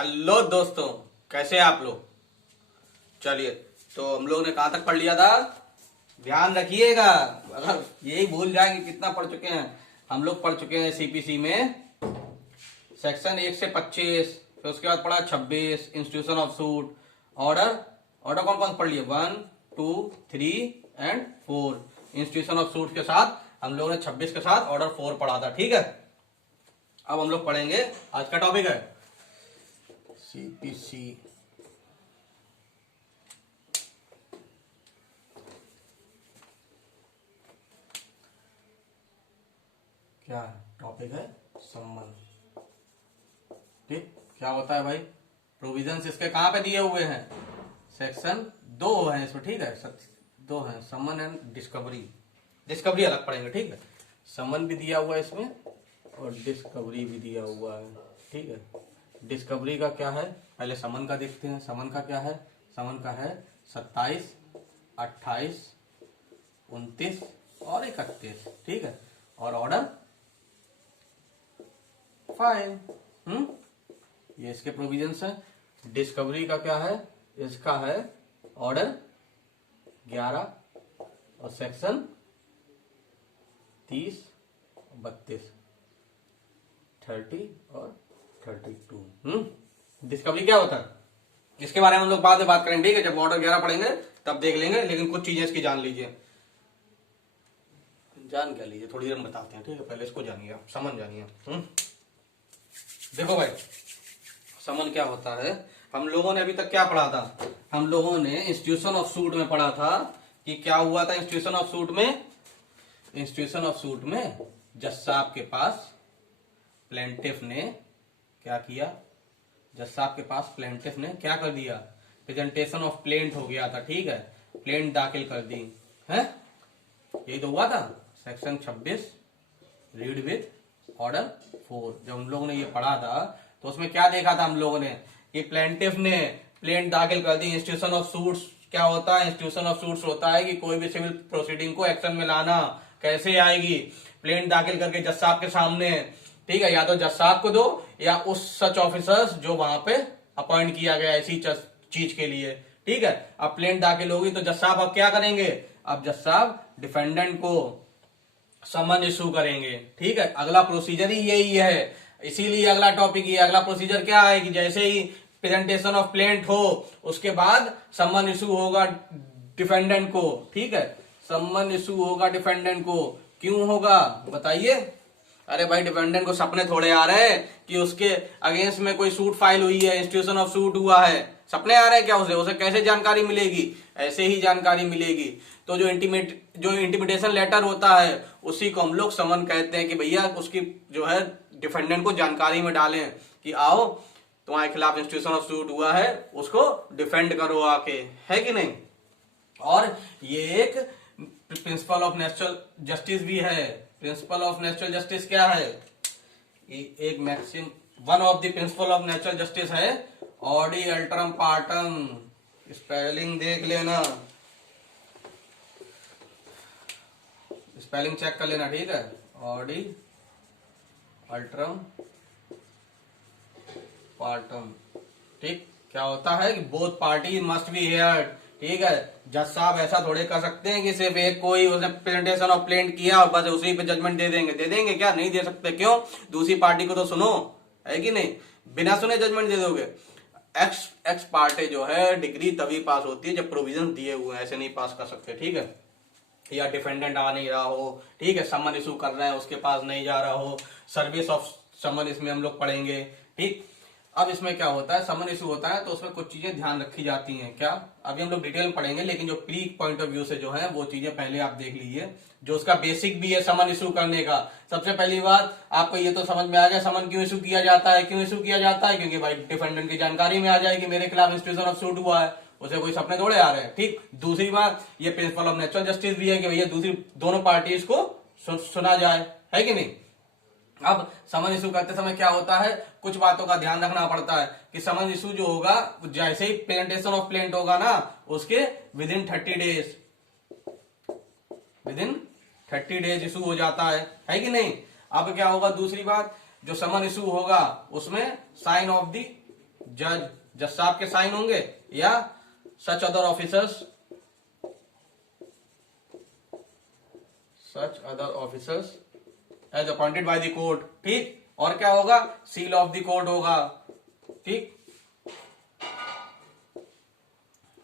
Hello दोस्तों, कैसे हैं आप लोग। चलिए, तो हम लोग ने कहाँ तक पढ़ लिया था, ध्यान रखिएगा। अगर यही भूल जाएंगे कितना पढ़ चुके हैं। हम लोग पढ़ चुके हैं सीपीसी में सेक्शन 1 से 25, फिर उसके बाद पढ़ा 26 institution of suit. Order order कौन कौन पढ़ लिए, 1 2 3 एंड 4। इंस्टीट्यूशन ऑफ सूट के साथ हम लोगों ने 26 के साथ ऑर्डर 4 पढ़ा था। ठीक है, अब हम लोग पढ़ेंगे, आज का टॉपिक है सीपीसी। क्या टॉपिक है, संबंध। ठीक, क्या होता है भाई, प्रोविजंस इसके कहां पे दिए हुए हैं, सेक्शन 2 है इसमें। ठीक है, 2 है, समन एंड डिस्कवरी। डिस्कवरी अलग पढ़ेंगे, ठीक है। समन भी दिया हुआ है इसमें और डिस्कवरी भी दिया हुआ है। ठीक है, डिस्कवरी का क्या है, पहले समन का देखते हैं। समन का क्या है, समन का है 27, 28, 29 और 31। ठीक है, और ऑर्डर 5। ये इसके प्रोविजंस है। डिस्कवरी का क्या है, इसका है ऑर्डर 11 और सेक्शन 30, 32, 30 और 32। डिस्कवरी क्या होता है, इसके बारे में हम लोग बाद में बात करेंगे। ठीक है, जब ऑर्डर 11 पढ़ेंगे तब देख लेंगे, लेकिन कुछ चीजें इसकी जान लीजिए। जान क्या लीजिए, थोड़ी देर में बताते हैं। ठीक है, पहले इसको जानिए, आप समझ जानिए। देखो भाई, समन क्या होता है, हम लोगों ने अभी तक क्या पढ़ा था, हम लोगों ने इंस्टीट्यूशन ऑफ सूट में पढ़ा था कि क्या हुआ था इंस्टीट्यूशन ऑफ सूट में। इंस्टीट्यूशन ऑफ सूट में जज साहब के पास प्लेंटिफ ने क्या किया, जज साहब के पास प्लेंटिफ ने क्या कर दिया, प्रेजेंटेशन ऑफ प्लेंट हो गया था। ठीक है, प्लेंट दाखिल कर दी है, यही तो हुआ था। Section 26 read with order 4। जब हम लोगों ने ये पढ़ा था तो उसमें क्या देखा था हम लोगों ने कि प्लेंटिफ ने प्लेंट दाखिल कर दी। इंस्टीट्यूशन ऑफ सूट्स क्या होता है, इंस्टीट्यूशन ऑफ सूट्स होता है कि कोई भी सिविल प्रोसीडिंग को एक्शन में लाना। कैसे आएगी, प्लेंट दाखिल करके जज साहब के सामने। ठीक है, या तो जज साहब को दो या उस सच ऑफिसर्स जो वहां पे अपॉइंट किया गया इसी चीज के लिए। ठीक है, अब प्लेंट दाखिल होगी तो जज साहब अब क्या करेंगे, अब जज साहब डिफेंडेंट को समन इशू करेंगे। ठीक है, अगला प्रोसीजर ही यही है, इसीलिए अगला टॉपिक ये। अगला प्रोसीजर क्या है कि जैसे ही प्रेजेंटेशन ऑफ प्लेंट हो उसके बाद समन इशू होगा डिफेंडेंट को। ठीक है, समन इशू होगा डिफेंडेंट को। क्यों होगा बताइए। अरे भाई, डिफेंडेंट को सपने थोड़े आ रहे हैं कि उसके अगेंस्ट में कोई सूट फाइल हुई है, इंस्टीट्यूशन ऑफ सूट हुआ है। सपने आ रहे हैं क्या उसे, उसे कैसे जानकारी मिलेगी, ऐसे ही जानकारी मिलेगी। तो जो इंटीमिडेशन लेटर होता है उसी को हम लोग समन कहते हैं कि भैया उसकी जो है डिफेंडेंट को जानकारी में डालें कि आओ तुम्हारे खिलाफ इंस्टीट्यूशन ऑफ सूट हुआ है, उसको डिफेंड करो आके, है कि नहीं। और ये एक प्रिंसिपल ऑफ नेचुरल जस्टिस भी है। प्रिंसिपल ऑफ नेचुरल जस्टिस क्या है, एक maxim one of the principle of natural justice है ऑडी अल्ट्रम पार्टम। स्पेलिंग देख लेना, स्पेलिंग चेक कर लेना। ठीक है, ऑडी अल्ट्रम पार्टम। ठीक, क्या होता है कि both party must be heard. ठीक है, जज साहब ऐसा थोड़े कर सकते हैं कि सिर्फ एक कोई उसने प्रेजेंटेशन ऑफ प्लेंट किया और बस उसी पे जजमेंट दे देंगे। दे देंगे क्या, नहीं दे सकते। क्यों, दूसरी पार्टी को तो सुनो, है कि नहीं। बिना सुने जजमेंट दे दोगे। एक्स पार्टी जो है डिग्री तभी पास होती है जब प्रोविजन दिए हुए हैं, ऐसे नहीं पास कर सकते। ठीक है, या डिफेंडेंट आ नहीं रहा हो, ठीक है, समन इशू कर रहे हैं उसके पास नहीं जा रहा हो, सर्विस ऑफ समन इसमें हम लोग पढ़ेंगे। ठीक, अब इसमें क्या होता है, समन इशू होता है तो उसमें कुछ चीजें ध्यान रखी जाती हैं। क्या, अभी हम लोग डिटेल में पढ़ेंगे, लेकिन जो प्री पॉइंट ऑफ व्यू से जो है वो चीजें पहले आप देख लीजिए, जो उसका बेसिक भी है समन इशू करने का। सबसे पहली बात आपको ये तो समझ में आ गया समन क्यों इशू किया जाता है। क्यों इशू किया जाता है, क्योंकि भाई डिफेंडेंट की जानकारी में आ जाएगी मेरे खिलाफ इंस्टीट्यूशन ऑफ सूट हुआ है, उसे कोई सपने थोड़े आ रहे हैं। ठीक, दूसरी बात ये प्रिंसिपल ऑफ नेचुरल जस्टिस भी है कि भैया दूसरी दोनों पार्टीज को सुना जाए, है कि नहीं। अब समन इशू करते समय क्या होता है, कुछ बातों का ध्यान रखना पड़ता है कि समन इशू जो होगा जैसे ही प्रेजेंटेशन ऑफ प्लेंट होगा ना उसके विद इन 30 डेज इशू हो जाता है कि नहीं। अब क्या होगा, दूसरी बात जो समन इशू होगा उसमें साइन ऑफ दी जज, जज साहब के साइन होंगे, या such other officers, such other officers as appointed by the court, ठीक। और क्या होगा, सील ऑफ द कोर्ट होगा, ठीक।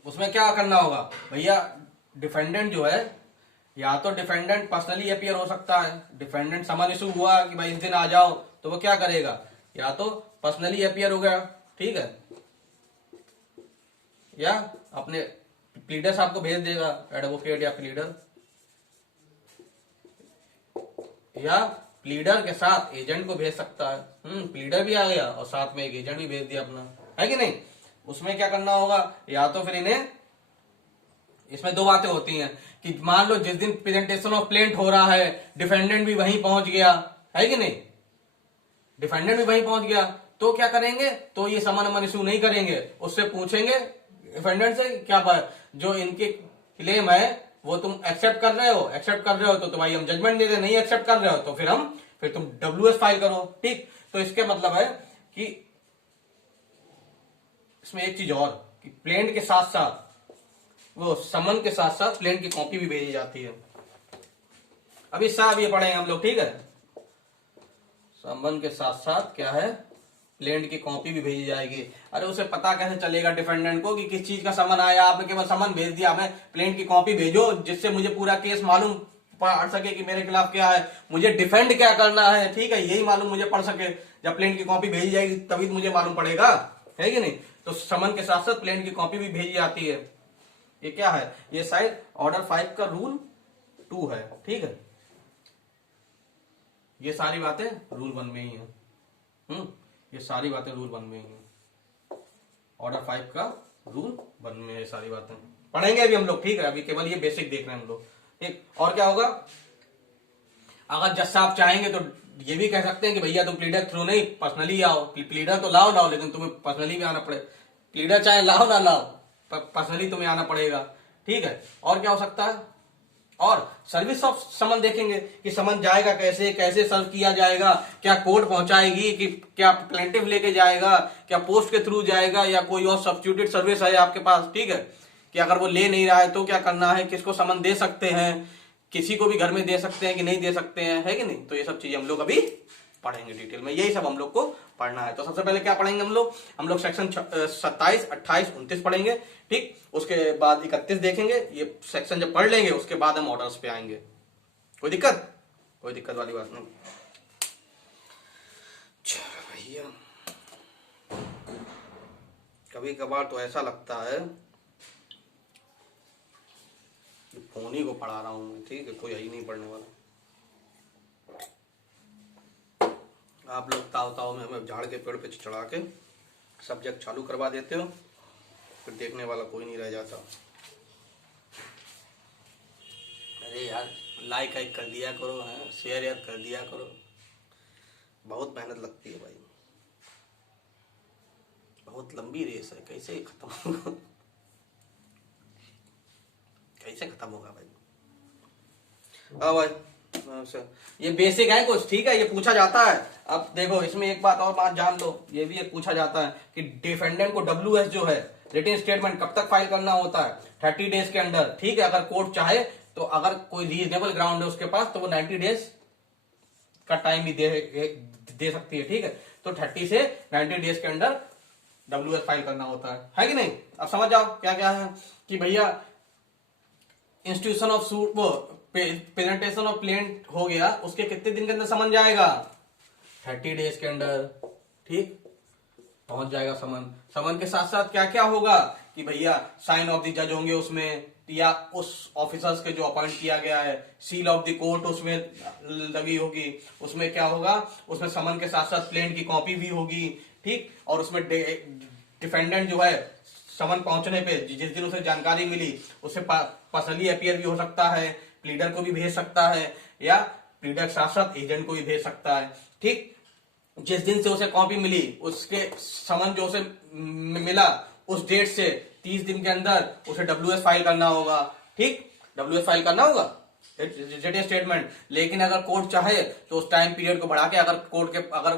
उसमें क्या करना होगा भैया, डिफेंडेंट जो है, या तो डिफेंडेंट पर्सनली अपीयर हो सकता है, डिफेंडेंट समन इशू हुआ कि भाई इस दिन आ जाओ, तो वो क्या करेगा, या तो पर्सनली अपीयर हो गया, ठीक है, या अपने प्लीडर साहब को भेज देगा, एडवोकेट या प्लीडर, या प्लीडर के साथ एजेंट को भेज सकता है। प्लीडर भी आ गया और साथ में एक एजेंट भी भेज दिया अपना, है कि नहीं। उसमें क्या करना होगा, या तो फिर इन्हें, इसमें दो बातें होती हैं कि मान लो जिस दिन प्रेजेंटेशन ऑफ प्लेंट हो रहा है, डिफेंडेंट भी वहीं पहुंच गया, है कि नहीं, डिफेंडेंट भी वहीं पहुंच गया, तो क्या करेंगे, तो ये समन अमन इशू नहीं करेंगे, उससे पूछेंगे डिफेंडेंट से क्या बात, जो इनके क्लेम है वो तुम एक्सेप्ट कर रहे हो, एक्सेप्ट कर रहे हो तो भाई हम जजमेंट दे दे, नहीं एक्सेप्ट कर रहे हो तो फिर तुम WS फाइल करो, ठीक। तो इसके मतलब है कि इसमें एक चीज और कि प्लेंट के साथ साथ, वो समन के साथ साथ प्लेंट की कॉपी भी भेजी जाती है। अभी साहब ये पढ़ेंगे हम लोग, ठीक है। समन के साथ साथ क्या है, प्लेंट की कॉपी भी भेजी जाएगी। अरे उसे पता कैसे चलेगा डिफेंडेंट को कि किस चीज का समन आया, आपने केवल समन भेज दिया, हमें प्लेंट की कॉपी भेजो जिससे मुझे पूरा केस मालूम पड़ सके कि मेरे खिलाफ क्या है, मुझे डिफेंड क्या करना है, ठीक है, यही मालूम मुझे पड़ सके। जब प्लेंट की कॉपी भेजी जाएगी तभी मुझे मालूम पड़ेगा, है कि नहीं। तो समन के साथ साथ प्लेंट की कॉपी भी भेजी जाती है। ये क्या है, ये शायद ऑर्डर 5 का रूल 2 है, ठीक है। ये सारी बातें रूल 1 में ही है। ये सारी बातें रूल 1 में ही है। ऑर्डर 5 का रूल 1 में है, सारी बातें पढ़ेंगे अभी हम लोग, ठीक है। अभी केवल ये बेसिक देख रहे हैं हम लोग, ठीक। और क्या होगा, अगर जज साहब चाहेंगे तो ये भी कह सकते हैं कि भैया तुम प्लीडर थ्रू नहीं, पर्सनली आओ, प्लीडर तो लाओ लेकिन तुम्हें पर्सनली भी आना पड़े, प्लीडर चाहे लाओ ना लाओ, पर्सनली तुम्हें आना पड़ेगा, ठीक है। और क्या हो सकता है, और सर्विस ऑफ समन देखेंगे कि समन जाएगा कैसे, कैसे सर्व किया जाएगा, क्या कोर्ट पहुंचाएगी, कि क्या प्लेंटिफ लेके जाएगा, क्या पोस्ट के थ्रू जाएगा, या कोई और सब्स्टिट्यूटेड सर्विस है आपके पास, ठीक है। कि अगर वो ले नहीं रहा है तो क्या करना है, किसको समन दे सकते हैं, किसी को भी घर में दे सकते हैं कि नहीं दे सकते हैं, है कि नहीं। तो ये सब चीजें हम लोग अभी पढ़ेंगे डिटेल में, यही सब हम लोग को पढ़ना है। तो सबसे पहले क्या पढ़ेंगे हम लोग सेक्शन 27, 28, 29 पढ़ेंगे, ठीक। उसके बाद 31 देखेंगे। ये सेक्शन जब पढ़ लेंगे उसके बाद हम ऑर्डर्स पे आएंगे। कोई दिक्कत वाली बात नहीं। चलो भैया, कभी कभार तो ऐसा लगता है कि फोन ही को पढ़ा रहा हूं मैं, ठीक है, कोई यही नहीं पढ़ने वाला। आप लोग ताव में हमें झाड़ के पेड़ पे चढ़ा के सब्जेक्ट चालू करवा देते हो, फिर देखने वाला कोई नहीं रह जाता। अरे यार, लाइक कर दिया करो, है शेयर याद कर दिया करो, बहुत मेहनत लगती है भाई, बहुत लंबी रेस है, कैसे खत्म होगा कैसे खत्म होगा भाई। हाँ भाई, ये बेसिक है कुछ, ठीक है, ये पूछा जाता है। अब देखो इसमें एक बात जान लो, ये भी एक पूछा जाता है कि डिफेंडेंट को WS जो है रिटन स्टेटमेंट कब तक फाइल करना होता है, 30 डेज के अंदर, ठीक है। अगर कोर्ट चाहे तो, अगर कोई रीजनेबल ग्राउंड है उसके पास, तो वो 90 डेज का टाइम भी दे सकती है, ठीक है। तो 30 से 90 डेज के अंदर WS फाइल करना होता है कि नहीं। अब समझ जाओ क्या क्या है कि भैया इंस्टीट्यूशन ऑफ सूट, वो प्रेजेंटेशन ऑफ प्लेंट हो गया, उसके कितने दिन के अंदर समन जाएगा, 30 डेज के अंदर, ठीक, पहुंच जाएगा समन। समन के साथ साथ क्या क्या होगा कि भैया साइन ऑफ द जज होंगे उसमें, या उस ऑफिसर्स के जो अपॉइंट किया गया है, सील ऑफ द कोर्ट उसमें लगी होगी। उसमें क्या होगा, उसमें समन के साथ साथ प्लेंट की कॉपी भी होगी, ठीक। और उसमें डिफेंडेंट जो है समन पहुंचने पे जिस दिन उसे जानकारी मिली, उसे पर्सनली अपीयर भी हो सकता है, प्लीडर को भी भेज सकता है, या प्लीडर के साथ साथ एजेंट को भी भेज सकता है, ठीक। जिस दिन से उसे कॉपी मिली, उसके समन जो उसे मिला उस डेट से 30 दिन के अंदर उसे WS फाइल करना होगा, ठीक। WS फाइल करना होगा, रिटेन स्टेटमेंट। लेकिन अगर कोर्ट चाहे तो उस टाइम पीरियड को बढ़ा के, अगर कोर्ट के अगर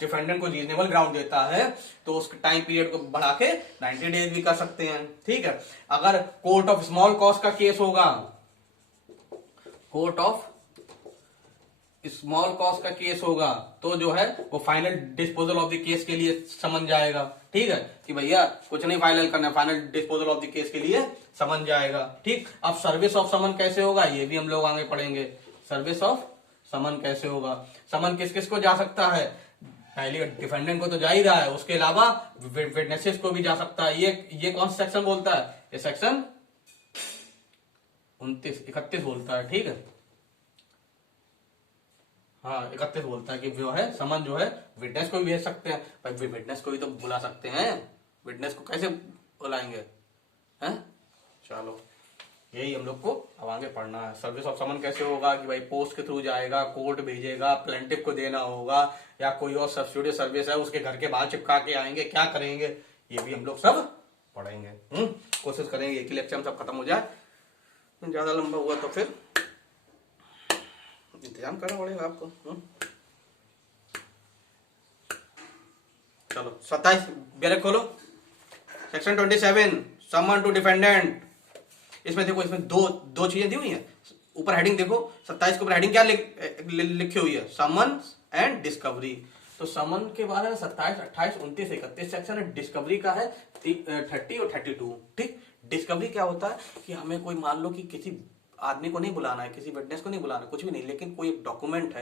डिफेंडेंट को रीजनेबल ग्राउंड देता है तो उस टाइम पीरियड को बढ़ा के 90 डेज भी कर सकते हैं। ठीक है, अगर कोर्ट ऑफ स्मॉल कॉज का केस होगा, कोर्ट ऑफ स्मॉल कॉज का केस होगा तो जो है वो final disposal of the case के लिए समन जाएगा। ठीक है, कि भैया कुछ नहीं फाइनल करना, final disposal of the case के लिए समन जाएगा। ठीक, अब सर्विस ऑफ समन कैसे होगा ये भी हम लोग आगे पढ़ेंगे। सर्विस ऑफ समन कैसे होगा, समन किस किस को जा सकता है, पहले डिफेंडेंट को तो जा ही रहा है, उसके अलावा विटनेसेस को भी जा सकता है। ये कौन सा सेक्शन बोलता है, ये सेक्शन 31 बोलता है। ठीक है, हाँ 31 बोलता है कि जो है समन जो है विटनेस को भी भेज सकते हैं। भाई विटनेस को भी तो बुला सकते हैं, विटनेस को कैसे बुलाएंगे हैं। चलो यही हम लोग को अब आगे पढ़ना है। सर्विस ऑफ समन कैसे होगा कि भाई पोस्ट के थ्रू जाएगा, कोर्ट भेजेगा, प्लेंटिफ को देना होगा, या कोई और सब्सिट्यूट सर्विस है उसके घर के बाहर चिपका के आएंगे, क्या करेंगे ये भी हम लोग सब पढ़ेंगे। कोशिश करेंगे एक ही लेक्चर में सब खत्म हो जाए, ज्यादा लंबा हुआ तो फिर इंतजाम करना पड़ेगा आपको। चलो 27 ब्रेक खोलो, सेक्शन 27 समन टू डिफेंडेंट। इसमें देखो, इसमें दो चीजें दी हुई हैं। ऊपर हेडिंग देखो 27 के ऊपर हेडिंग क्या लिखी हुई है, समन एंड डिस्कवरी। तो समन के बारे में 27, 28, 29, 31 सेक्शन है। डिस्कवरी का है 30 और 32। ठीक, डिस्कवरी क्या होता है कि हमें कोई, मान लो कि किसी आदमी को नहीं बुलाना है, किसी विटनेस को नहीं बुलाना है, कुछ भी नहीं, लेकिन कोई एक डॉक्यूमेंट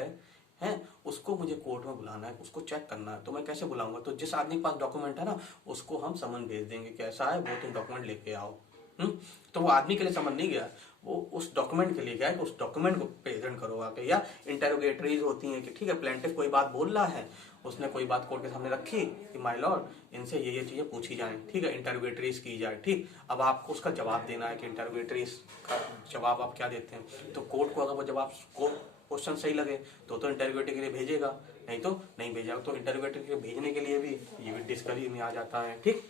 है उसको मुझे कोर्ट में बुलाना है, उसको चेक करना है, तो मैं कैसे बुलाऊंगा। तो जिस आदमी के पास डॉक्यूमेंट है ना उसको हम समन भेज देंगे, कैसा है वो तुम डॉक्यूमेंट लेके आओ। तो वो आदमी के लिए समन नहीं गया, वो उस डॉक्यूमेंट के लिए गया कि उस डॉक्यूमेंट को प्रेजेंट करो आके। या इंटेरोगेटरीज होती हैं कि ठीक है प्लेंटिफ कोई बात बोल रहा है, उसने कोई बात कोर्ट के सामने रखी कि माय लॉर्ड इनसे ये चीजें पूछी जाएं। ठीक है, इंटेरोगेटरीज की जाए। ठीक, अब आपको उसका जवाब देना है कि इंटेरोगेटरीज का जवाब आप क्या देते हैं। तो कोर्ट को अगर वो जवाब क्वेश्चन सही लगे तो इंटेरोगेटर के लिए भेजेगा, नहीं तो नहीं भेजेगा। तो इंटेरोगेटर के लिए भेजने के लिए भी ये भी डिस्कवरी में आ जाता है। ठीक,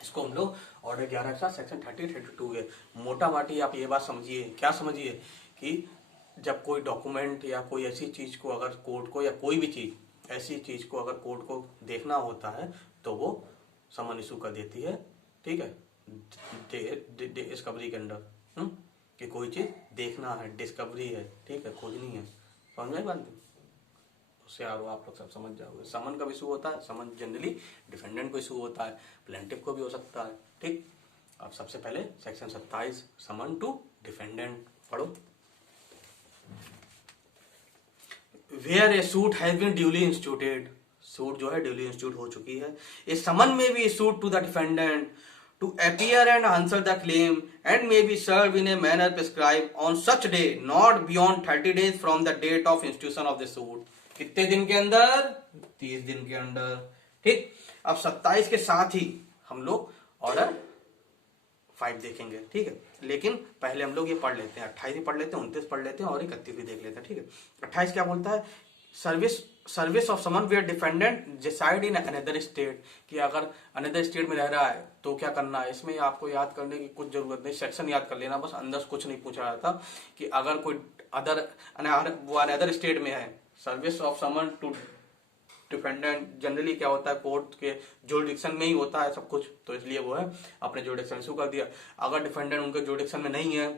इसको हम लोग ऑर्डर 11 के साथ सेक्शन 30, 32 है। मोटा माटी आप ये बात समझिए, क्या समझिए कि जब कोई डॉक्यूमेंट या कोई ऐसी चीज को अगर कोर्ट को, या कोई भी चीज ऐसी चीज को अगर कोर्ट को देखना होता है तो वो समन इशू कर देती है। ठीक है, डिस्कवरी के अंडर कि कोई चीज देखना है, डिस्कवरी है। ठीक है, खोजनी है। समझ में बात, उससे आप लोग सब समझ जाओगे। समन का इशू होता है, समन जनरली डिफेंडेंट को इशू होता है, प्लेंटिफ को भी हो सकता है। ठीक, अब सबसे पहले सेक्शन 27 समन टू डिफेंडेंट पढ़ो। Where a suit has been duly instituted, suit जो है ड्यूली इंस्टीट्यूट हो चुकी है। ए समन में B issued to the defendant to appear and answer the claim and may be served in a manner prescribed on such day not beyond 30 days from the date of institution of the suit। कितने दिन के अंदर, 30 दिन के अंदर। ठीक, अब 27 के साथ ही हम लोग ऑर्डर 5 देखेंगे। ठीक है, लेकिन पहले हम लोग ये पढ़ लेते हैं, 28 भी पढ़ लेते हैं, 29 पढ़ लेते हैं और 31 भी देख लेते हैं। ठीक है, 28 क्या बोलता है, service of summon where defendant decide in another state, कि अगर अनदर स्टेट में रह रहा है तो क्या करना है। इसमें आपको याद करने की कुछ जरूरत नहीं, सेक्शन याद कर लेना बस, अंदर कुछ नहीं पूछा जाता कि अगर कोई अनदर स्टेट में है। Service of summon to defendant generally क्या होता है, कोर्ट के जुरिडिक्शन में ही होता है सब कुछ, तो इसलिए वो है अपने जुरिडिक्शन इशू कर दिया। अगर डिफेंडेंट उनके जुरिडिक्शन में नहीं है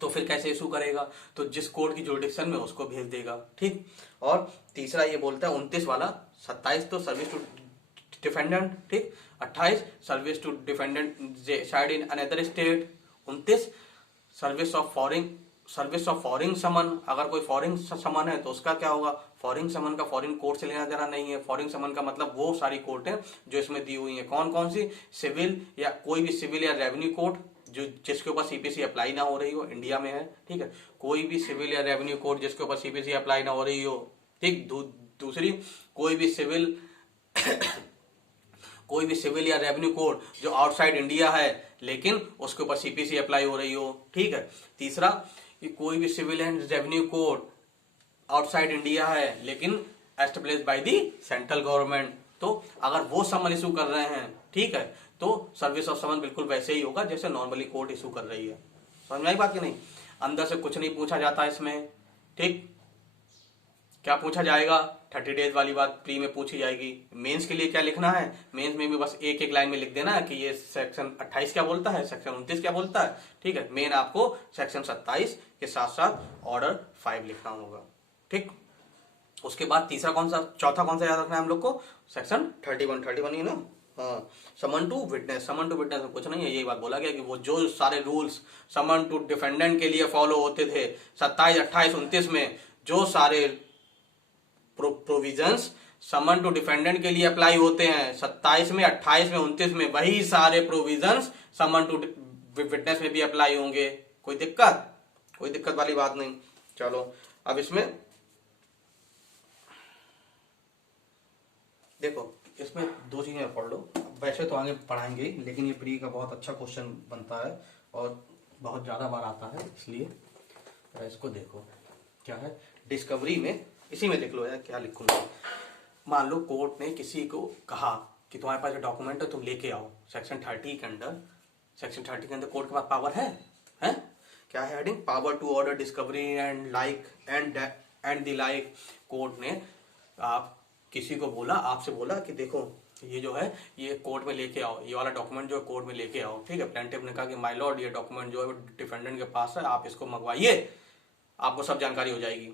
तो फिर कैसे इशू करेगा, तो जिस कोर्ट की जुरिडिक्शन में उसको भेज देगा। ठीक, और तीसरा ये बोलता है 29 वाला, 27 तो सर्विस टू डिफेंडेंट। ठीक, 28 service to defendant decide in another state. 29 service of foreign summon, अगर कोई फॉरेन समन है तो उसका क्या होगा, फॉरेन समन का फॉरेन कोर्ट से लेना देना नहीं है। फॉरेन समन का मतलब वो सारी कोर्ट है जो इसमें दी हुई है। कौन कौन सी, सिविल या कोई भी सिविल या रेवेन्यू कोर्ट जो जिसके ऊपर सीपीसी अप्लाई ना हो रही हो, इंडिया में है। ठीक है, कोई भी सिविल या रेवेन्यू कोर्ट जिसके ऊपर सीपीसी अप्लाई ना हो रही हो। ठीक, दूसरी कोई भी सिविल या रेवेन्यू कोर्ट जो आउटसाइड इंडिया है लेकिन उसके ऊपर सीपीसी अप्लाई हो रही हो। ठीक है, तीसरा कि कोई भी civil and revenue court outside India है लेकिन established by the central government, तो अगर वो समन इशू कर रहे हैं, ठीक है, तो सर्विस ऑफ समन बिल्कुल वैसे ही होगा जैसे नॉर्मली कोर्ट इशू कर रही है। समझ में आई बात कि नहीं। अंदर से कुछ नहीं पूछा जाता इसमें, ठीक। क्या पूछा जाएगा, 30 डेज वाली बात प्री में पूछी जाएगी। मेंस के लिए क्या लिखना है, मेंस में भी बस एक एक लाइन में लिख देना है कि ये सेक्शन 28 क्या बोलता है, सेक्शन 29 क्या बोलता है, ठीक है। मेन आपको सेक्शन 27 के साथ साथ ऑर्डर 5 लिखना होगा, ठीक। उसके बाद चौथा कौन सा याद रखना है हम लोग को, सेक्शन 31 ही ना, हाँ। समन टू विटनेस में कुछ नहीं है, यही बात बोला गया कि वो जो सारे रूल्स समन टू डिफेंडेंट के लिए फॉलो होते थे 27, 28, 29 में, जो सारे प्रोविजंस समन टू डिफेंडेंट के लिए अप्लाई होते हैं 27 में, 28 में, 29 में, वही सारे प्रोविजंस समन टू विटनेस में भी अप्लाई होंगे। कोई दिक्कत वाली बात नहीं। चलो अब इसमें देखो, इसमें 2 चीजें पढ़ लो। वैसे तो आगे पढ़ाएंगे, लेकिन ये प्री का बहुत अच्छा क्वेश्चन बनता है और बहुत ज्यादा बार आता है, इसलिए इसको देखो। क्या है, डिस्कवरी में, इसी में लिख लो यार, क्या लिखूंगा। मान लो कोर्ट ने किसी को कहा कि तुम्हारे पास जो डॉक्यूमेंट है तुम लेके आओ, सेक्शन 30 के अंदर कोर्ट के पास पावर है? क्या है heading, power to order discovery and the like. कोर्ट ने आप किसी को बोला, आपसे बोला कि देखो ये जो है ये कोर्ट में लेके आओ, ये वाला डॉक्यूमेंट जो है कोर्ट में लेके आओ, ठीक है। प्लेंटिफ ने कहा कि माय लॉर्ड ये डॉक्यूमेंट जो है डिफेंडेंट के पास है, आप इसको मंगवाइए, आपको सब जानकारी हो जाएगी।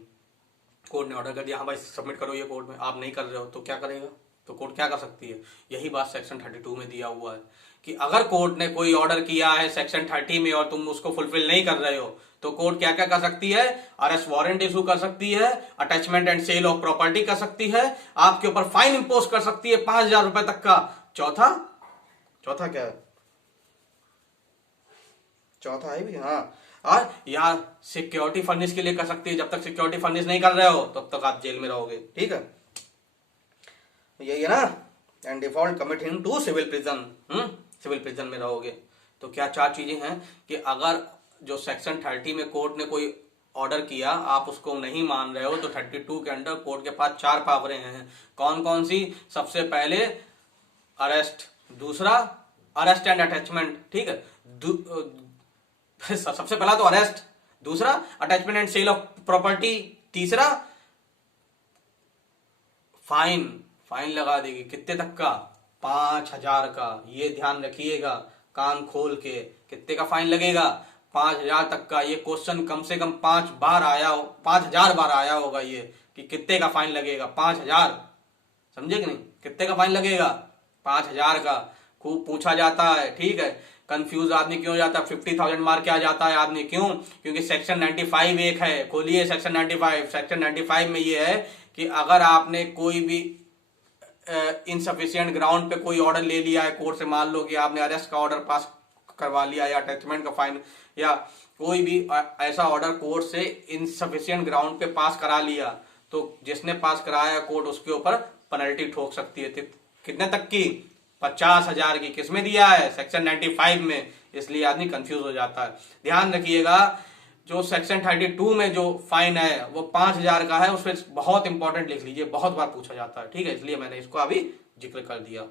कोर्ट ने ऑर्डर कर दिया, हाँ भाई सबमिट करो ये कोर्ट में, आप नहीं कर रहे हो तो क्या करेगा, तो कोर्ट क्या कर सकती है। यही बात सेक्शन 32 में दिया हुआ है कि अगर कोर्ट ने कोई ऑर्डर किया है सेक्शन 30 में और तुम उसको फुलफिल नहीं कर रहे हो तो कोर्ट क्या क्या कर सकती है, अरेस्ट वारंट इशू कर सकती है, attachment and sale of property कर सकती है, आपके ऊपर फाइन इंपोज कर सकती है 5,000 रुपए तक का। चौथा क्या है, चौथा है भी, हाँ। और या सिक्योरिटी फर्निश के लिए कर सकती है, जब तक सिक्योरिटी फर्निश नहीं कर रहे हो तब तक आप जेल में रहोगे, ठीक है। यही है ना, and default commit him to civil prison में रहोगे। तो क्या 4 चीजें हैं कि अगर जो सेक्शन 30 में कोर्ट ने कोई ऑर्डर किया, आप उसको नहीं मान रहे हो, तो 32 के अंडर कोर्ट के पास 4 पावरें हैं। कौन कौन सी, सबसे पहले अरेस्ट, दूसरा अरेस्ट एंड अटैचमेंट, ठीक है। सबसे पहला तो अरेस्ट, दूसरा attachment and sale of property, तीसरा फाइन लगा देगी, कितने तक का, 5,000 का। ये ध्यान रखिएगा कान खोल के, कितने का फाइन लगेगा, 5,000 तक का। ये क्वेश्चन कम से कम 5,000 बार आया होगा ये, कि कितने का फाइन लगेगा, 5,000, समझे कि नहीं, कितने का फाइन लगेगा, 5,000 का। खूब पूछा जाता है, ठीक है। कंफ्यूज आदमी क्यों जाता है, 50,000 मार के आ जाता है आदमी, क्यों, क्योंकि सेक्शन 95 एक है, खोलिए सेक्शन 95 में ये है कि अगर आपने कोई भी इनसफिशिएंट ग्राउंड पे कोई ऑर्डर ले लिया है कोर्ट से, मान लो कि आपने अरेस्ट का ऑर्डर पास करवा लिया या अटैचमेंट का फाइन या कोई भी ऐसा ऑर्डर कोर्ट से इनसफिशिएंट ग्राउंड पे पास करा लिया, तो जिसने पास कराया कोर्ट उसके ऊपर पेनल्टी ठोक सकती है। कितने तक की, 50,000 की। किसमें दिया है, सेक्शन 95 में, इसलिए आदमी कंफ्यूज हो जाता है। ध्यान रखिएगा जो सेक्शन 32 में जो फाइन है वो 5,000 का है, उसमें बहुत इंपॉर्टेंट लिख लीजिए, बहुत बार पूछा जाता है, ठीक है, इसलिए मैंने इसको अभी जिक्र कर दिया।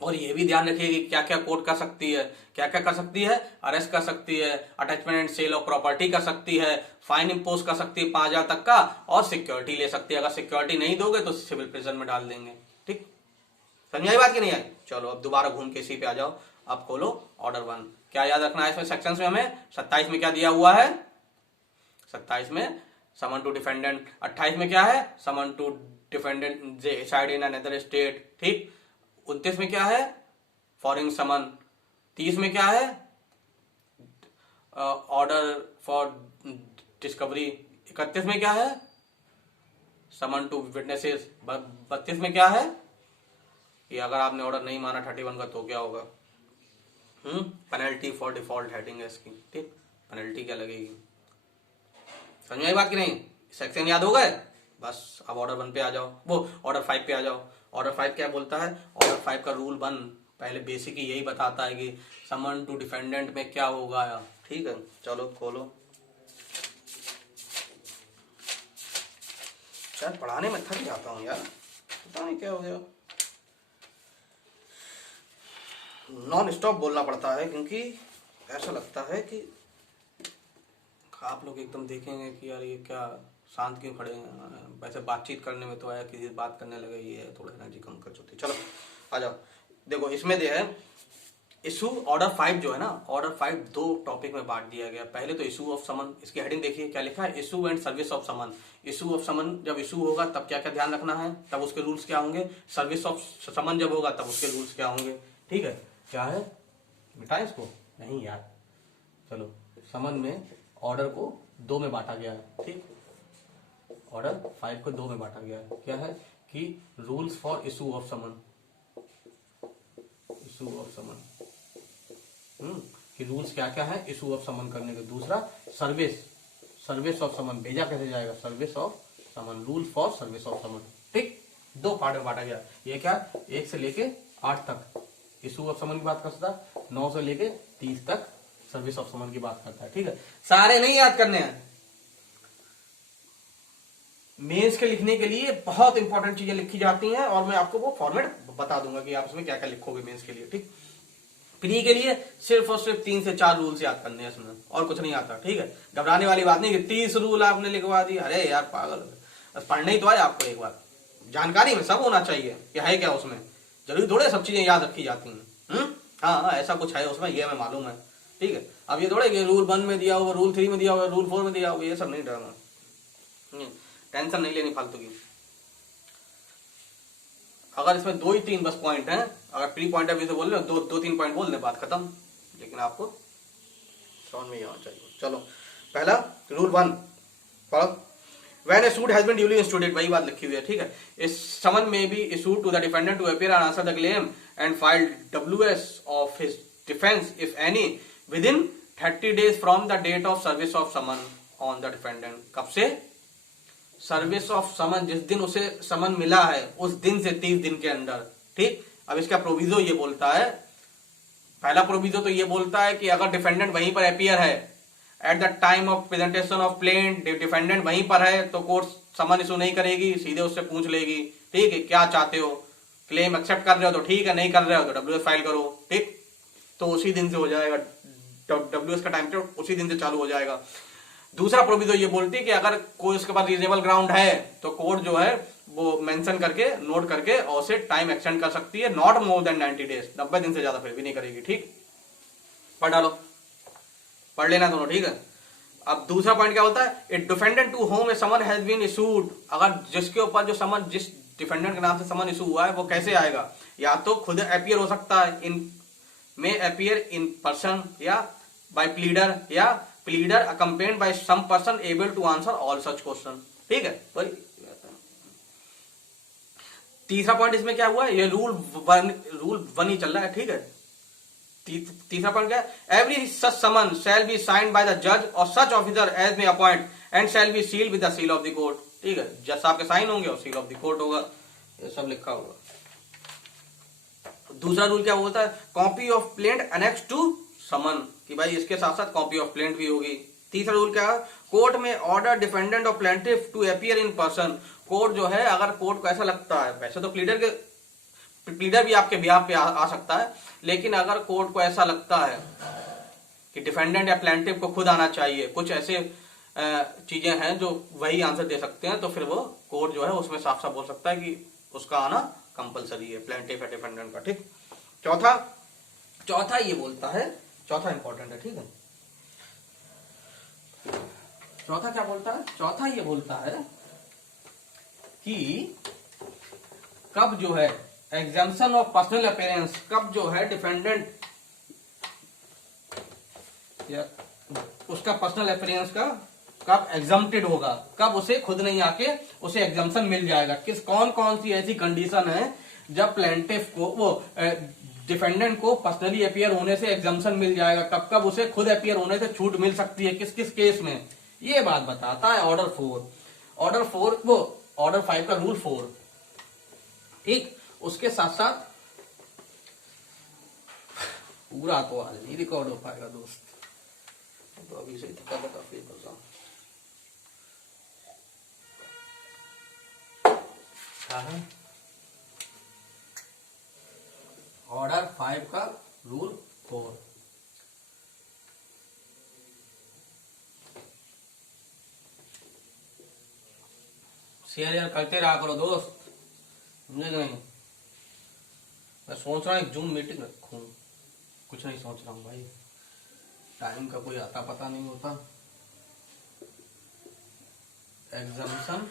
और ये भी ध्यान रखिए कि क्या क्या कोर्ट कर सकती है, क्या क्या कर सकती है, अरेस्ट कर सकती है, attachment and sale of property कर सकती है, फाइन इंपोज कर सकती है 5,000 तक का, और सिक्योरिटी ले सकती है। अगर सिक्योरिटी नहीं दोगे तो सिविल प्रिजन में डाल देंगे, ठीक। समझ आई बात की नहीं आई। चलो अब दोबारा घूम के इसी पे आ जाओ। अब खोलो ऑर्डर 1। क्या याद रखना है इसमें सेक्शंस में हमें, 27 में क्या दिया हुआ है, 27 में समन टू डिफेंडेंट, 28 में क्या है, summon to defendant decide in another state, ठीक। 29 में क्या है, फॉरेन समन। 30 में क्या है, ऑर्डर फॉर डिस्कवरी। 31 में क्या है, समन टू विटनेसेस। 32 में क्या है कि अगर आपने ऑर्डर नहीं माना 31 का तो क्या होगा, पेनल्टी फॉर डिफॉल्ट हेडिंग है इसकी, ठीक। पेनल्टी क्या लगेगी, समझ में आई बात की नहीं, सेक्शन याद हो गए। बस अब ऑर्डर 1 पे आ जाओ, वो ऑर्डर 5 पे आ जाओ। ऑर्डर 5 क्या बोलता है, ऑर्डर 5 का रूल 1 पहले बेसिक ही यही बताता है कि समन टू डिफेंडेंट में क्या होगा, ठीक है। चलो खोलो, शायद पढ़ाने में थक जाता हूँ यार, पता नहीं क्या हो गया, नॉन स्टॉप बोलना पड़ता है क्योंकि ऐसा लगता है कि आप लोग एकदम देखेंगे कि यार ये क्या शांत क्यों खड़े हैं, वैसे बातचीत करने में तो आया किसी से बात करने लगे, ये थोड़ा एनर्जी कम कर चुकी। चलो आ जाओ, देखो इसमें दे है इशू ऑर्डर 5 जो है ना, ऑर्डर 5 दो टॉपिक में बांट दिया गया। पहले तो इशू ऑफ समन, इसकी हेडिंग देखिए क्या लिखा है, issue and service of summon. Issue of summon जब इशू होगा तब क्या क्या ध्यान रखना है, तब उसके रूल्स क्या होंगे। सर्विस ऑफ समन जब होगा तब उसके रूल्स क्या होंगे। ठीक है, क्या है मिटाए इसको, नहीं यार चलो। समन में ऑर्डर को दो में बांटा गया है, ठीक, ऑर्डर 5 को दो में बांटा गया है। क्या है कि rules for issue of summon, issue of summon, कि रूल्स क्या क्या है इशू ऑफ समन करने के। दूसरा सर्विस, सर्विस ऑफ समन, भेजा कैसे जाएगा, service of summon, rule for service of summon. ठीक, दो पार्ट में बांटा गया। ये क्या 1 से लेके 8 तक इशू ऑफ समन की बात करता है, 9 से लेके 30 तक सर्विस ऑफ समन की बात करता है। ठीक है, सारे नहीं याद करने हैं, मेंस के लिखने के लिए बहुत इंपॉर्टेंट चीजें लिखी जाती हैं और मैं आपको वो फॉर्मेट बता दूंगा कि आप उसमें क्या क्या लिखोगे मेंस के लिए। ठीक, प्री के लिए सिर्फ और सिर्फ 3 से 4 रूल्स याद करने हैं इसमें, और कुछ नहीं आता। ठीक है, घबराने वाली बात नहीं कि 30 रूल आपने लिखवा दी, अरे यार पागल, बस पढ़ने ही तो आए आपको एक बार। जानकारी में सब होना चाहिए कि है क्या उसमें, जरूरी थोड़े सब चीजें याद रखी जाती हैं। हाँ ऐसा कुछ है उसमें, ये हमें मालूम है। ठीक है, अब ये थोड़े कि रूल 1 में दिया हुआ, रूल 3 में दिया हुआ, रूल 4 में दिया हुआ, ये सब नहीं डरना, टेंशन नहीं लेनी फालतू की। अगर इसमें 2 ही 3 बस पॉइंट हैं, अगर प्री पॉइंट ऑफ व्यू से बोल रहे हो 2-3 पॉइंट बोल दे, बात खत्म, लेकिन आपको समझ में ही आना चाहिए। चलो पहला रूल 1 पढ़ो, When a suit has been duly instituted, वही बात लिखी हुई है। ठीक है, इस समन में be issued to the defendant to appear and answer the claim and file WS of his defense if any within 30 days from the date of service of summon on the defendant। कब से, service of समन जिस दिन उसे समन मिला है उस दिन से 30 दिन के अंदर। ठीक, अब इसका प्रोविजो ये बोलता है, पहला प्रोविजो तो ये बोलता है कि अगर डिफेंडेंट वहीं पर अपीयर है at the time of presentation of plaint, defendant वहीं पर है तो कोर्ट समन इशू नहीं करेगी, सीधे उससे पूछ लेगी ठीक है क्या चाहते हो, क्लेम एक्सेप्ट कर रहे हो तो ठीक है, नहीं कर रहे हो तो WS फाइल करो। ठीक, तो उसी दिन से हो जाएगा, WS का टाइम पीरियड उसी दिन से चालू हो जाएगा। दूसरा प्रोविजो ये बोलती है कि अगर कोई उसके पास रीजनेबल ग्राउंड है तो कोर्ट जो है वो मेंशन करके, नोट करके और उसे टाइम एक्सटेंड कर सकती है, नॉट मोर देन 90 डेज, 90 दिन से ज्यादा फिर भी नहीं करेगी। ठीक, पढ़ डालो, पढ़ लेना दोनों। ठीक है, अब दूसरा पॉइंट क्या होता है, it defendant to home a summon has been issued, अगर जिसके ऊपर जो समन, जिस डिफेंडेंट के नाम से समन इशू हुआ है वो कैसे आएगा, या तो खुद अपीयर हो सकता है, इन में अपीयर इन पर्सन या बाय प्लीडर, या pleader accompanied by some person able to answer all such question. ठीक है, तीसरा पॉइंट इसमें क्या हुआ, ये रूल 1 ही चल रहा है। ठीक है, तीसरा पॉइंट क्या है, every such summon shall be signed by the जज और such officer as may appoint and shall be sealed with the seal of the court. ठीक है, जज साहब के साइन होंगे और सील ऑफ द कोर्ट होगा, ये सब लिखा होगा। दूसरा रूल क्या बोलता है, copy of plaint annex to summon, कि भाई इसके साथ साथ कॉपी ऑफ प्लेंट भी होगी। तीसरा रूल क्या है, कोर्ट में ऑर्डर डिफेंडेंट और plaintiff to appear in person, court जो है अगर कोर्ट को ऐसा लगता है, वैसे तो प्लीडर भी आपके बिहाफ पे आ सकता है, लेकिन अगर कोर्ट को ऐसा लगता है कि डिफेंडेंट या प्लेंटिफ को खुद आना चाहिए, कुछ ऐसे चीजें हैं जो वही आंसर दे सकते हैं, तो फिर वो कोर्ट जो है उसमें साफ साफ बोल सकता है कि उसका आना कंपलसरी है, प्लेंटिफ या डिफेंडेंट का। ठीक, चौथा ये बोलता है, चौथा इंपॉर्टेंट है। ठीक है, चौथा क्या बोलता है, चौथा ये बोलता है कि कब जो है एग्जाम्पशन ऑफ पर्सनल अपीयरेंस, कब जो है डिफेंडेंट या उसका पर्सनल अपीयरेंस का कब एग्जम्प्टेड होगा, कब उसे खुद नहीं आके उसे एग्जाम्पशन मिल जाएगा, किस कौन कौन सी ऐसी कंडीशन है जब प्लेंटिफ को, वो डिफेंडेंट को पर्सनली अपीयर होने से एग्जाम्पशन मिल जाएगा, कब कब उसे खुद अपीयर होने से छूट मिल सकती है, किस किस केस में, ये बात बताता है ऑर्डर 4। ऑर्डर 4 वो ऑर्डर 5 का रूल 4। ठीक, उसके साथ साथ पूरा तो आज नहीं रिकॉर्ड हो पाएगा दोस्त, तो अभी से थका थका फील कर रहा हूं। ऑर्डर 5 का रूल 4, शेयर यार करते रहा करो दोस्त, समझे कि नहीं। मैं सोच रहा हूँ एक जूम मीटिंग रखूं, कुछ नहीं सोच रहा हूँ भाई, टाइम का कोई आता पता नहीं होता। एग्जामिशन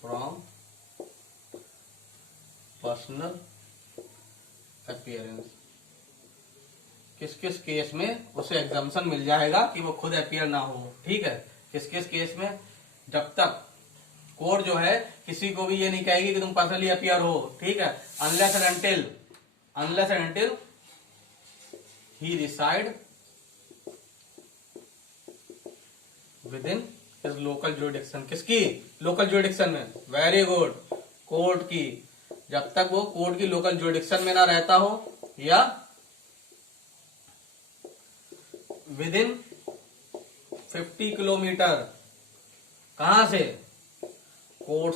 फ्रॉम पर्सनल अपीयरेंस, किस किस केस में उसे एग्जामिशन मिल जाएगा कि वो खुद अपीयर ना हो, ठीक है। किस किस केस में, जब तक कोर्ट जो है किसी को भी ये नहीं कहेगी कि तुम पर्सनली अपीयर हो, ठीक है, unless and until he reside within his local jurisdiction. किसकी? लोकल जुरिडिक्शन में, वेरी गुड, कोर्ट की। जब तक वो कोर्ट की लोकल जुरिडिक्शन में ना रहता हो या विद इन 50 किलोमीटर, कहां से? कोर्ट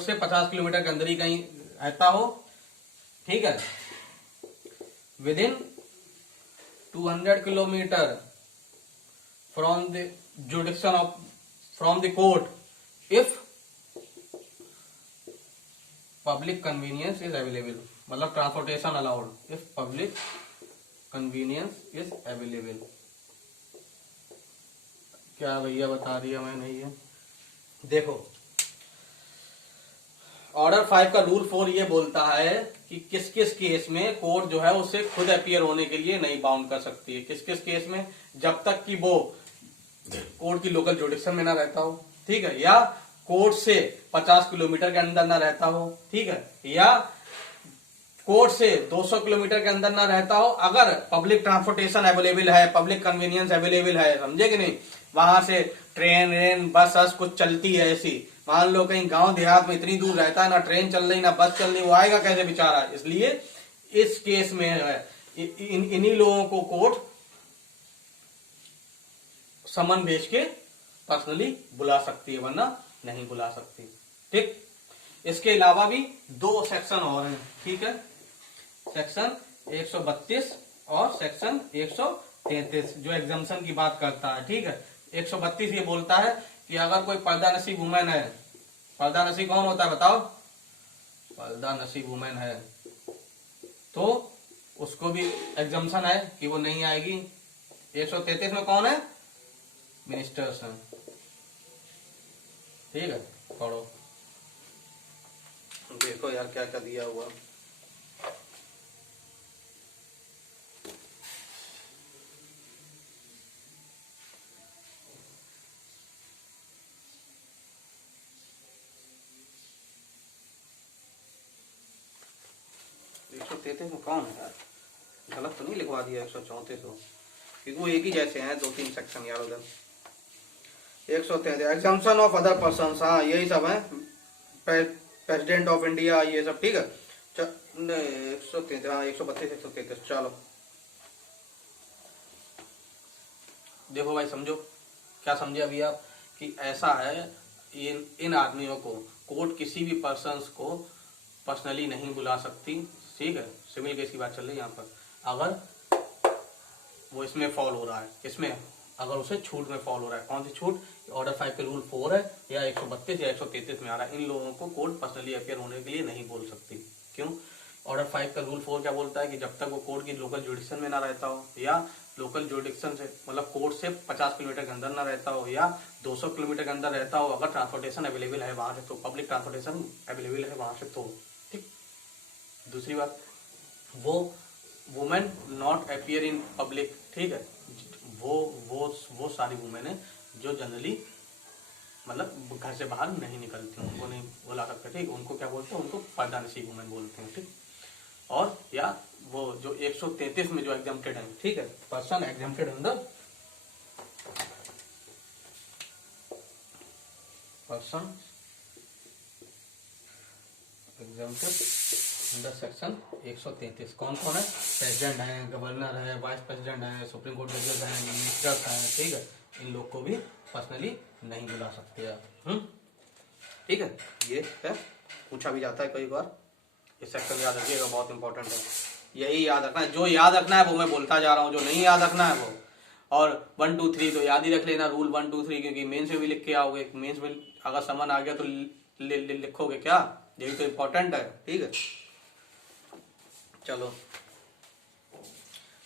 से 50 किलोमीटर के अंदर ही कहीं रहता हो, ठीक है। Within 200 kilometre from the jurisdiction of from the court if public convenience is available, मतलब transportation allowed, if public convenience is available. क्या भैया बता दिया मैंने ये, देखो ऑर्डर 5 का रूल 4 ये बोलता है कि किस किस केस में कोर्ट जो है उसे खुद अपीयर होने के लिए नहीं बाउंड कर सकती है। किस किस केस में? जब तक कि वो कोर्ट की लोकल जुडिक्शन में ना रहता हो, ठीक है, या कोर्ट से 50 किलोमीटर के अंदर ना रहता हो, ठीक है, या कोर्ट से 200 किलोमीटर के अंदर ना रहता हो, अगर पब्लिक ट्रांसपोर्टेशन अवेलेबल है, पब्लिक कन्वीनियंस अवेलेबल है, समझे कि नहीं, वहां से ट्रेन बस कुछ चलती है ऐसी। मान लो कहीं गांव देहात में इतनी दूर रहता है, ना ट्रेन चल रही ना बस चल रही, वो आएगा कैसे बेचारा। इसलिए इस केस में इन्हीं लोगों को कोर्ट समन भेज के पर्सनली बुला सकती है, वरना नहीं बुला सकती, ठीक। इसके अलावा भी 2 सेक्शन और हैं, ठीक है, सेक्शन 132 और सेक्शन 133 जो एग्जाम्पशन की बात करता है, ठीक है। 132 ये बोलता है कि अगर कोई पर्दानशी वुमेन है, पर्दानशी कौन होता है बताओ? पर्दानशी वुमेन है तो उसको भी एग्जाम्पशन है कि वो नहीं आएगी। 133 में कौन है? मिनिस्टर्स हैं, ठीक है। पढ़ो, देखो यार क्या क्या दिया हुआ। में कौन है यार, गलत तो नहीं लिखवा दिया 134 को, क्योंकि वो एक ही जैसे हैं 2-3 सेक्शन यार उधर। 133 एग्जाम्पशन ऑफ अदर पर्सन, हाँ यही सब है, प्रेसिडेंट ऑफ इंडिया ये सब, ठीक है। 133 हाँ 132 133। चलो देखो भाई, समझो, क्या समझे अभी आप, कि ऐसा है इन आदमियों को कोर्ट किसी भी पर्सन को पर्सनली नहीं बुला सकती, ठीक है। सिविल केस की बात चल रही है यहाँ पर, अगर वो इसमें फॉल हो रहा है, इसमें अगर उसे छूट में फॉल हो रहा है। कौन सी छूट? ऑर्डर 5 के रूल 4 है, या 132 या 133 में आ रहा है। इन लोगों को कोर्ट पर्सनली अपीयर होने के लिए नहीं बोल सकती। क्यों? ऑर्डर 5 का रूल 4 क्या बोलता है कि जब तक वो कोर्ट की लोकल जुडिक्शन में ना रहता हो, या लोकल जुडिक्शन से मतलब कोर्ट से 50 किलोमीटर के अंदर ना रहता हो, या 200 किलोमीटर के अंदर रहता हो, अगर ट्रांसपोर्टेशन अवेलेबल है वहां से, तो पब्लिक ट्रांसपोर्टेशन अवेलेबल है वहां से, तो ठीक। दूसरी बात, वो women not appear in public, ठीक है। वो सारी वुमेन है जो जनरली मतलब घर से बाहर नहीं निकलती, उनको नहीं बुला सकते, ठीक। उनको क्या बोलते हैं? उनको पर्दानशी वुमेन बोलते हैं, ठीक। और या वो जो 133 में जो एग्जाम्प्टेड है, ठीक है, person exempted under person exempted under section 133 कौन कौन है? प्रेसिडेंट है, गवर्नर है, वाइस प्रेसिडेंट है, सुप्रीम कोर्ट जजेस हैं, मिनिस्टर्स हैं, ठीक है। इन लोग को भी पर्सनली नहीं बुला सकते आप, ठीक है। ये है, पूछा भी जाता है कई बार, इस सेक्शन याद रखिएगा, बहुत इंपॉर्टेंट है। यही याद रखना है, जो याद रखना है वो मैं बोलता जा रहा हूँ, जो नहीं याद रखना है वो और 1 2 3 तो याद ही रख लेना, रूल 1 2 3, क्योंकि मेंस में भी लिख के आओगे। मेंस में अगर समन आ गया तो लिखोगे क्या, यही तो इम्पोर्टेंट है। ठीक है, चलो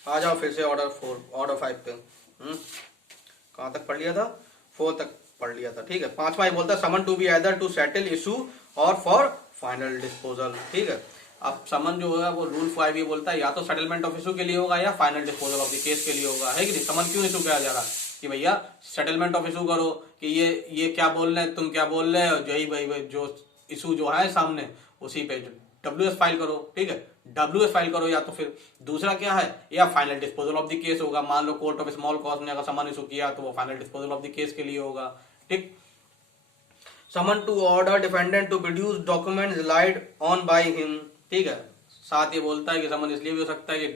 आ जाओ फिर से ऑर्डर 4 ऑर्डर 5 पे। कहाँ तक पढ़ लिया था, 4 तक पढ़ लिया था। ठीक है, 5वां ही बोलता है summon to be either to settle issue और फॉर फाइनल डिस्पोजल। ठीक है, अब समन जो होगा वो रूल 5 ये बोलता है या तो सेटलमेंट ऑफ इशू के लिए होगा या final disposal of the case के लिए होगा, है कि नहीं। समन क्यों इशू किया जा रहा है कि भैया सेटलमेंट ऑफ इशू करो, कि ये क्या बोल रहे हैं, तुम क्या बोल रहे हो, यही भाई जो इशू जो है सामने उसी पे WS फाइल करो। ठीक है, WS फाइल करो, या तो फिर दूसरा क्या है, या final disposal of the case होगा। मान लो कोर्ट ऑफ स्मॉल कॉज ने अगर समन इशू किया तो वो final disposal of the case के लिए होगा। ठीक, summon to order defendant to produce document relied on by him. ठीक है, साथ ये बोलता है कि समन इसलिए भी हो सकता है कि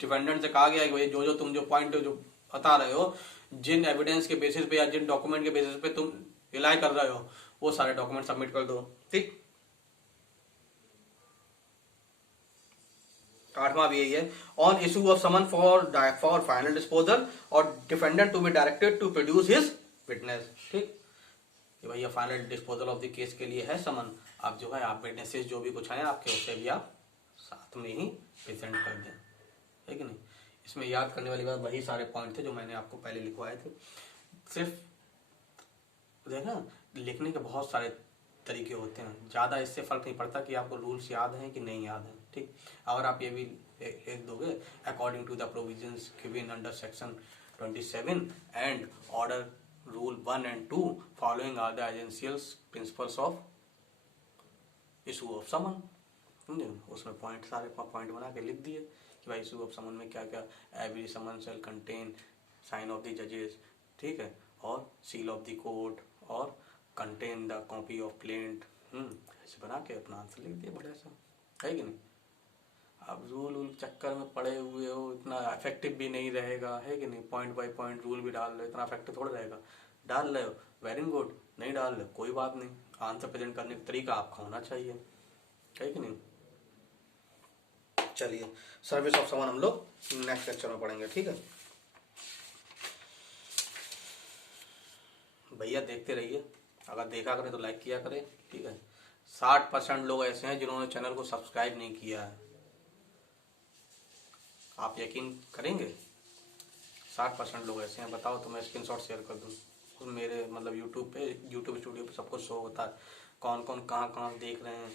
डिफेंडेंट से कहा गया है कि भाई जो तुम जो पॉइंट जो बता रहे हो, जिन एविडेंस के बेसिस पे या जिन डॉक्यूमेंट के बेसिस पे तुम रिलाई कर रहे हो, वो सारे डॉक्यूमेंट सबमिट कर दो। ठीक, 8वां भी यही है, on issue of summon for final disposal और defendant to be directed to produce his witness. ठीक, कि भैया final disposal of the case के लिए है समन, आप जो है आप विटनेसेस जो भी कुछ है आपके, उससे भी आप साथ में ही प्रेजेंट कर दें, है कि नहीं। इसमें याद करने वाली बात वही सारे पॉइंट थे जो मैंने आपको पहले लिखवाए थे। सिर्फ देखा, लिखने के बहुत सारे तरीके होते हैं, ज़्यादा इससे फर्क नहीं पड़ता कि आपको रूल्स याद हैं कि नहीं याद हैं। ठीक, अगर आप ये भी लिख दोगे according to the provisions given under section 27 and order rule 1 and 2 following are the essential principles of issue of summon, समझे। उसमें पॉइंट सारे पॉइंट बना के लिख दिए कि भाई इशू ऑफ समन में क्या क्या, every summon shall contain sign of the जजेस, ठीक है, और सील ऑफ द कोर्ट और contain the copy of plaint. ऐसे बना के अपना आंसर लिख दिया बढ़िया सा, है कि नहीं। अब रूल चक्कर में पड़े हुए हो, इतना इफेक्टिव भी नहीं रहेगा, है कि नहीं। पॉइंट बाय पॉइंट रूल भी डाल रहे हो, इतना इफेक्टिव थोड़ा रहेगा। डाल रहे हो वेरी गुड, नहीं डाल रहे कोई बात नहीं, आंसर प्रेजेंट करने का तरीका आपका होना चाहिए, है कि नहीं। चलिए, सर्विस ऑफ समन हम लोग नेक्स्ट लेक्चर में पढ़ेंगे। ठीक है भैया, देखते रहिए, अगर देखा करें तो लाइक किया करें। ठीक है, 60% लोग ऐसे हैं जिन्होंने चैनल को सब्सक्राइब नहीं किया है, आप यकीन करेंगे 60% लोग ऐसे हैं। बताओ तो मैं स्क्रीनशॉट शेयर कर दूँ, मेरे मतलब यूट्यूब स्टूडियो पे सब कुछ शो होता है, कौन कौन कहाँ कहाँ देख रहे हैं।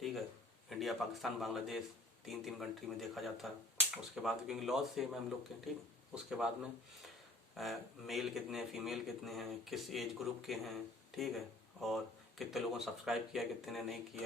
ठीक है, इंडिया, पाकिस्तान, बांग्लादेश, 3 कंट्री में देखा जाता है। उसके बाद क्योंकि लॉज सेम है हम लोग के, ठीक, उसके बाद में मेल कितने हैं, फीमेल कितने हैं, किस एज ग्रुप के हैं, ठीक है, और कितने लोगों ने सब्सक्राइब किया, कितने ने नहीं किया।